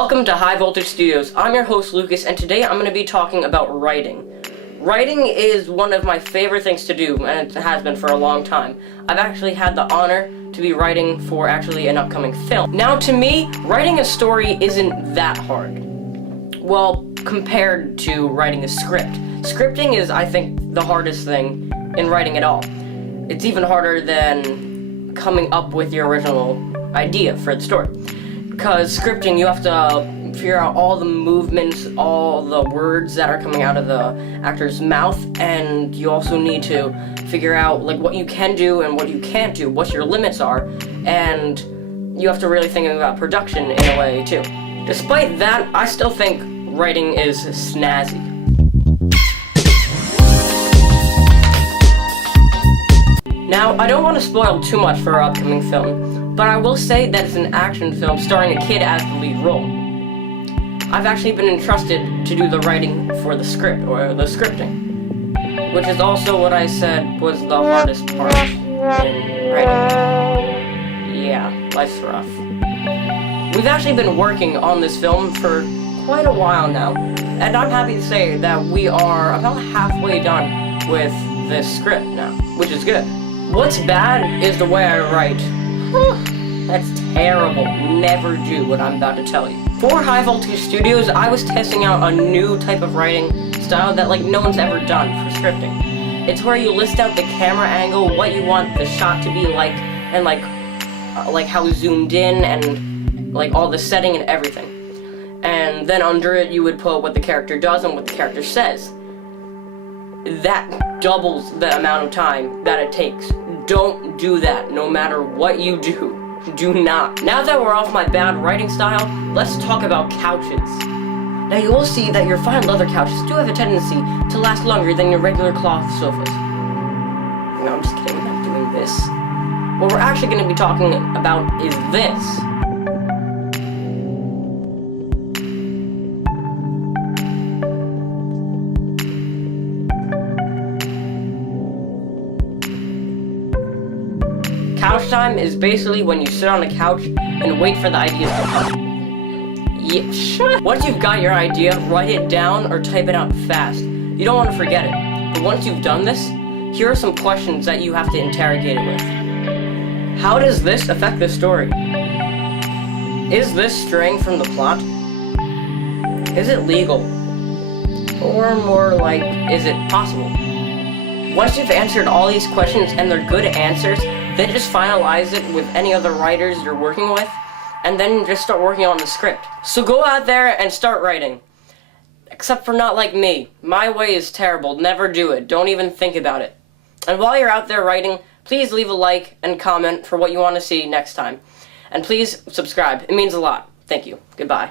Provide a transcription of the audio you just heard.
Welcome to High Voltage Studios. I'm your host Lucas, and today I'm going to be talking about writing. Writing is one of my favorite things to do, and it has been for a long time. I've actually had the honor to be writing for an upcoming film. Now, to me, writing a story isn't that hard. Well, compared to writing a script. Scripting is, I think, the hardest thing in writing at all. It's even harder than coming up with your original idea for the story. Because scripting, you have to figure out all the movements, all the words that are coming out of the actor's mouth, and you also need to figure out what you can do and what you can't do, what your limits are, and you have to really think about production in a way too. Despite that, I still think writing is snazzy. Now, I don't want to spoil too much for our upcoming film, but I will say that it's an action film starring a kid as the lead role. I've actually been entrusted to do the writing for the script, or the scripting, which is also what I said was the hardest part in writing. Yeah, life's rough. We've actually been working on this film for quite a while now, and I'm happy to say that we are about halfway done with this script now, which is good. What's bad is the way I write. That's terrible. Never do what I'm about to tell you. For High Voltage Studios, I was testing out a new type of writing style that no one's ever done for scripting. It's where you list out the camera angle, what you want the shot to be like, and how zoomed in, and all the setting and everything. And then under it, you would put what the character does and what the character says. That doubles the amount of time that it takes. Don't do that, no matter what you do. Do not. Now that we're off my bad writing style, let's talk about couches. Now you will see that your fine leather couches do have a tendency to last longer than your regular cloth sofas. No, I'm just kidding, I'm not doing this. What we're actually going to be talking about is this. Couch time is basically when you sit on a couch and wait for the ideas to come. Yeah, shut. Once you've got your idea, write it down or type it out fast. You don't want to forget it. But once you've done this, here are some questions that you have to interrogate it with. How does this affect the story? Is this straying from the plot? Is it legal? Or more is it possible? Once you've answered all these questions and they're good answers, then just finalize it with any other writers you're working with, and then just start working on the script. So go out there and start writing. Except for not like me. My way is terrible. Never do it. Don't even think about it. And while you're out there writing, please leave a like and comment for what you want to see next time. And please subscribe. It means a lot. Thank you. Goodbye.